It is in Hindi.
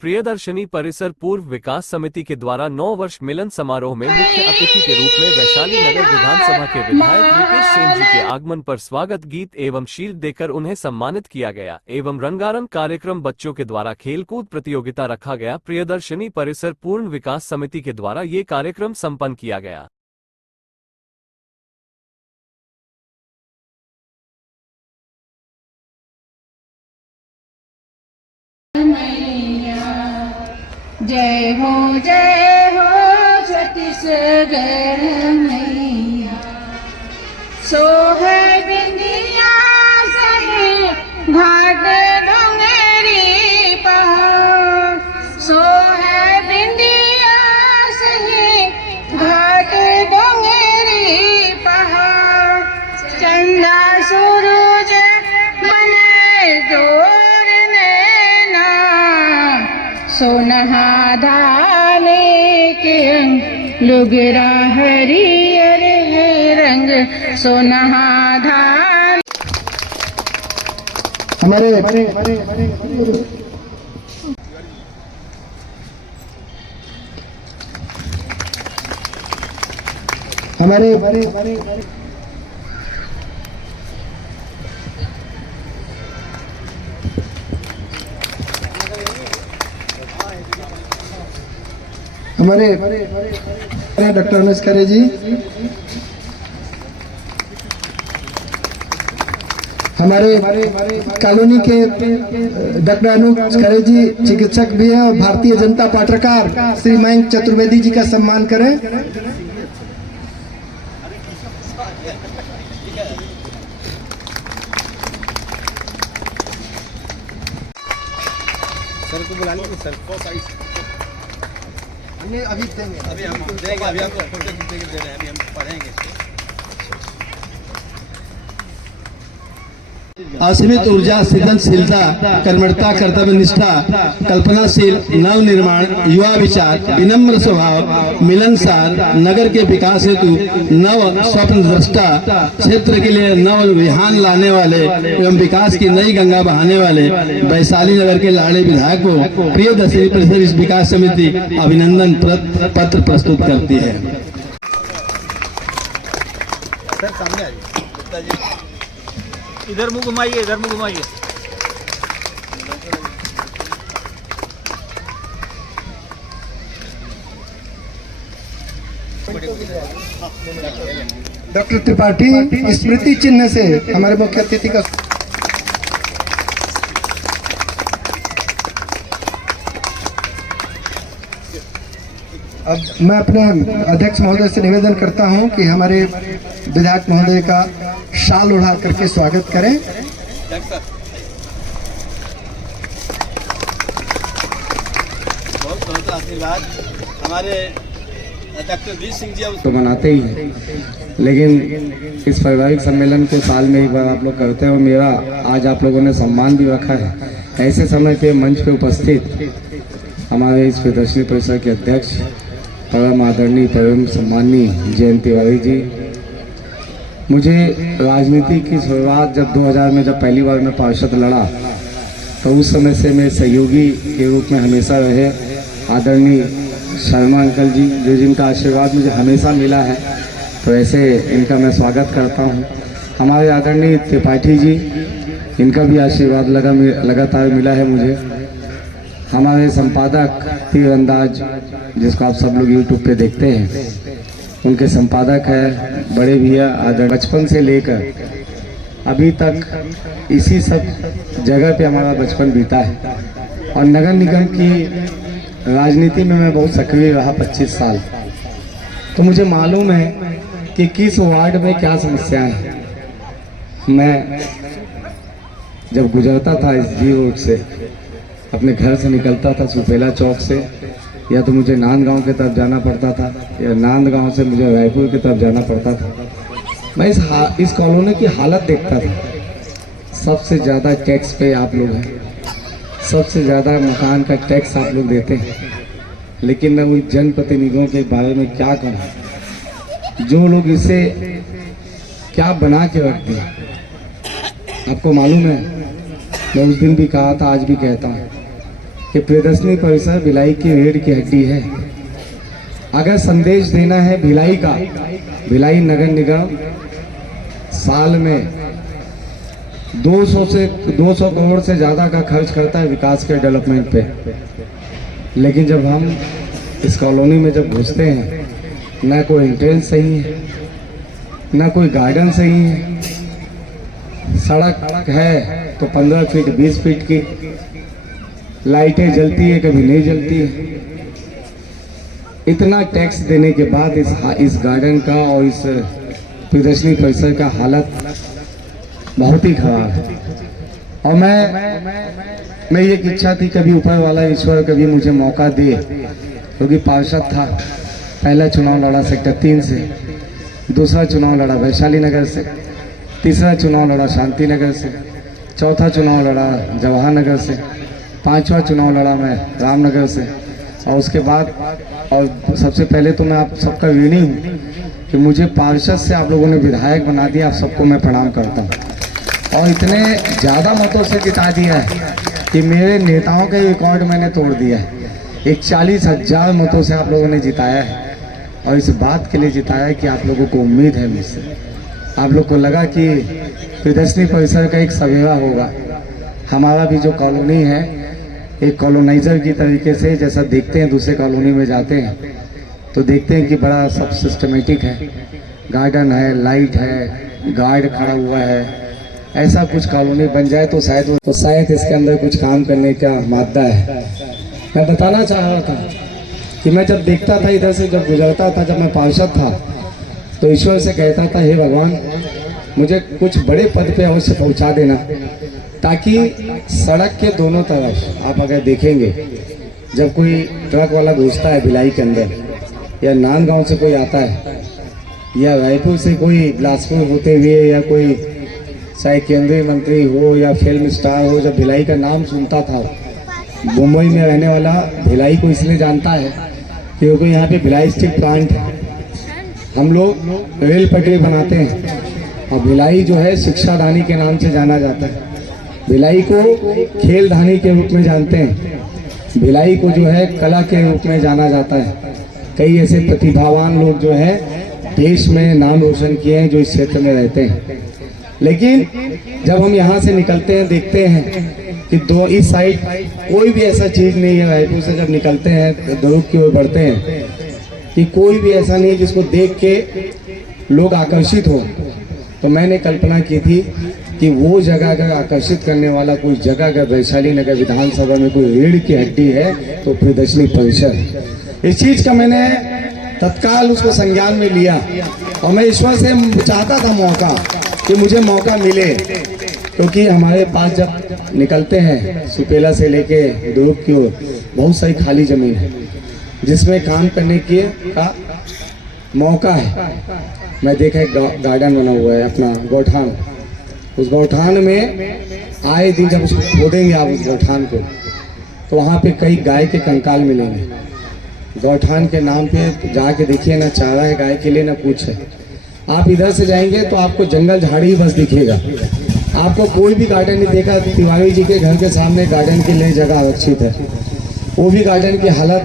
प्रियदर्शनी परिसर पूर्व विकास समिति के द्वारा 9 वर्ष मिलन समारोह में मुख्य अतिथि के रूप में वैशाली नगर विधानसभा के विधायक रितेश सेन जी के आगमन पर स्वागत गीत एवं शील्ड देकर उन्हें सम्मानित किया गया एवं रंगारंग कार्यक्रम बच्चों के द्वारा खेलकूद प्रतियोगिता रखा गया। प्रियदर्शनी परिसर पूर्ण विकास समिति के द्वारा ये कार्यक्रम संपन्न किया गया। जय हो छत्तीसगढ़ मैया, सोहे बिंदिया सहे घाट डोंगरी पहाड़, सोहे बिंदिया सहे घाट डोंगरी पहाड़, चंदा सूरज बने जोर नैना, सोनहा धाने के रंग लुगरा हरियर है रंग, सोनहा धान। हमारे डॉक्टर रमेश खरे जी, हमारे कॉलोनी के डॉक्टर अनूप खरे जी चिकित्सक भी हैं और भारतीय जनता पत्रकार श्री मयंक चतुर्वेदी जी का सम्मान करें। सर को बुला लीजिए सर को अभी देंगे, अभी हम देंगे, अभी आपको फोटो खींच के दे रहे हैं, अभी हम पढ़ेंगे। असीमित ऊर्जा, सृजनशीलता, कर्मठता, कर्तव्य निष्ठा, कल्पनाशील, नव निर्माण, युवा विचार, विनम्र स्वभाव, मिलनसार, नगर के विकास हेतु नव स्वप्न दृष्टा, क्षेत्र के लिए नव विहान लाने वाले एवं विकास की नई गंगा बहाने वाले वैशाली नगर के लाड़े विधायक को प्रियदर्शनी परिसर विकास समिति अभिनंदन पत्र प्रस्तुत करती है। सर सामने आइए, इधर मुंह घुमाइए, इधर मुंह घुमाइए। डॉक्टर त्रिपाठी स्मृति चिन्ह से हमारे मुख्य अतिथि का अब मैं अपने अध्यक्ष महोदय से निवेदन करता हूं कि हमारे विधायक महोदय का शाल उड़ा करके स्वागत करें। बहुत बहुत आशीर्वाद हमारे डॉक्टर वीर सिंह जी तो मनाते ही हैं, लेकिन इस पारिवारिक सम्मेलन को साल में एक बार आप लोग करते हैं और मेरा आज आप लोगों ने सम्मान भी रखा है। ऐसे समय पे मंच पे उपस्थित हमारे इस प्रियदर्शनी परिसर के अध्यक्ष परम आदरणीय परम सम्माननीय जयंत तिवारी जी, मुझे राजनीति की शुरुआत जब 2000 में जब पहली बार मैं पार्षद लड़ा तो उस समय से मेरे सहयोगी के रूप में हमेशा रहे आदरणीय शर्मा अंकल जी, जो जिनका आशीर्वाद मुझे हमेशा मिला है, तो ऐसे इनका मैं स्वागत करता हूँ। हमारे आदरणीय त्रिपाठी जी, इनका भी आशीर्वाद लगातार मिला है मुझे। हमारे संपादक तीरंदाज, जिसको आप सब लोग यूट्यूब पे देखते हैं, उनके संपादक है बड़े भैया आदर, बचपन से लेकर अभी तक इसी सब जगह पे हमारा बचपन बीता है और नगर निगम की राजनीति में मैं बहुत सक्रिय रहा 25 साल, तो मुझे मालूम है कि किस वार्ड में क्या समस्याएं हैं। मैं जब गुजरता था इस जी रोड से, अपने घर से निकलता था सुपेला चौक से, या तो मुझे नांदगांव की तरफ जाना पड़ता था या नांदगांव से मुझे रायपुर की तरफ जाना पड़ता था। मैं इस कॉलोनी की हालत देखता था। सबसे ज़्यादा टैक्स पे आप लोग हैं, सबसे ज़्यादा मकान का टैक्स आप लोग देते हैं, लेकिन मैं उन जनप्रतिनिधियों के बारे में क्या कहूँ जो लोग इसे क्या बना के रख दिया। आपको मालूम है मैं उस दिन भी कहा था, आज भी कहता हूँ कि प्रियदर्शनी परिसर भिलाई की रीढ़ की हड्डी है। अगर संदेश देना है भिलाई का, भिलाई नगर निगम साल में 200 करोड़ से ज़्यादा का खर्च करता है विकास के डेवलपमेंट पे। लेकिन जब हम इस कॉलोनी में जब घुसते हैं, ना कोई एंट्रेंस सही है, ना कोई गार्डन सही है, सड़क है तो 15 फीट 20 फीट की, लाइटें जलती है कभी नहीं जलती है। इतना टैक्स देने के बाद इस गार्डन का और इस प्रियदर्शनी परिसर का हालत बहुत ही खराब है। और मैं ये इच्छा थी कभी ऊपर वाला ईश्वर कभी मुझे मौका दे, क्योंकि पार्षद था, पहला चुनाव लड़ा सेक्टर 3 से, दूसरा चुनाव लड़ा वैशाली नगर से, तीसरा चुनाव लड़ा शांति नगर से, चौथा चुनाव लड़ा जवाहर नगर से, पांचवा चुनाव लड़ा मैं रामनगर से। और उसके बाद और सबसे पहले तो मैं आप सबका ऋणी हूँ कि मुझे पार्षद से आप लोगों ने विधायक बना दिया। आप सबको मैं प्रणाम करता हूँ। और इतने ज़्यादा मतों से जिता दिया है कि मेरे नेताओं का रिकॉर्ड मैंने तोड़ दिया है। एक 40,000 मतों से आप लोगों ने जिताया है। और इस बात के लिए जिताया है कि आप लोगों को उम्मीद है मुझसे। आप लोग को लगा कि प्रियदर्शनी परिसर का एक सवेरा होगा। हमारा भी जो कॉलोनी है एक कॉलोनाइजर की तरीके से, जैसा देखते हैं दूसरे कॉलोनी में जाते हैं तो देखते हैं कि बड़ा सब सिस्टमेटिक है, गार्डन है, लाइट है, गार्ड खड़ा हुआ है। ऐसा कुछ कॉलोनी बन जाए तो शायद इसके अंदर कुछ काम करने का मादा है। मैं बताना चाह रहा था कि मैं जब देखता था इधर से, जब गुजरता था, जब मैं पार्षद था तो ईश्वर से कहता था, हे भगवान मुझे कुछ बड़े पद पे अवश्य पहुंचा देना, ताकि सड़क के दोनों तरफ आप अगर देखेंगे जब कोई ट्रक वाला घुसता है भिलाई के अंदर, या नांदगांव से कोई आता है, या रायपुर से कोई बिलासपुर होते हुए, या कोई चाहे केंद्रीय मंत्री हो या फिल्म स्टार हो, जब भिलाई का नाम सुनता था, मुंबई में रहने वाला भिलाई को इसलिए जानता है क्योंकि यहाँ पे भिलाई स्टील प्लांट है। हम लोग रेल पटरी बनाते हैं और भिलाई जो है शिक्षाधानी के नाम से जाना जाता है। भिलाई को खेलधानी के रूप में जानते हैं। भिलाई को जो है कला के रूप में जाना जाता है। कई ऐसे प्रतिभावान लोग जो है देश में नाम रोशन किए हैं जो इस क्षेत्र में रहते हैं। लेकिन जब हम यहाँ से निकलते हैं देखते हैं कि इस साइड कोई भी ऐसा चीज़ नहीं है। रायपुर से जब निकलते हैं दुर्ग की ओर बढ़ते हैं कि कोई भी ऐसा नहीं जिसको देख के लोग आकर्षित हो। तो मैंने कल्पना की थी कि वो जगह अगर आकर्षित करने वाला कोई जगह अगर वैशाली नगर विधानसभा में कोई रीढ़ की हड्डी है तो प्रियदर्शनी परिसर। इस चीज़ का मैंने तत्काल उसको संज्ञान में लिया और मैं ईश्वर से चाहता था मौका कि मुझे मौका मिले, क्योंकि हमारे पास जब निकलते हैं सुपेला से लेके दुर्ग की ओर बहुत सारी खाली ज़मीन है जिसमें काम करने के का मौका है। मैं देखा एक गार्डन बना हुआ है अपना गौठान। उस गौठान में आए दिन जब उसको खोदेंगे आप उस गौठान को तो वहाँ पे कई गाय के कंकाल मिलेंगे। गौठान के नाम पे जाके देखिए, ना चारा है गाय के लिए ना कुछ है। आप इधर से जाएंगे तो आपको जंगल झाड़ी ही बस दिखेगा, आपको कोई भी गार्डन नहीं देखा। तिवारी जी के घर के सामने गार्डन के लिए जगह आरक्षित है, वो भी गार्डन की हालत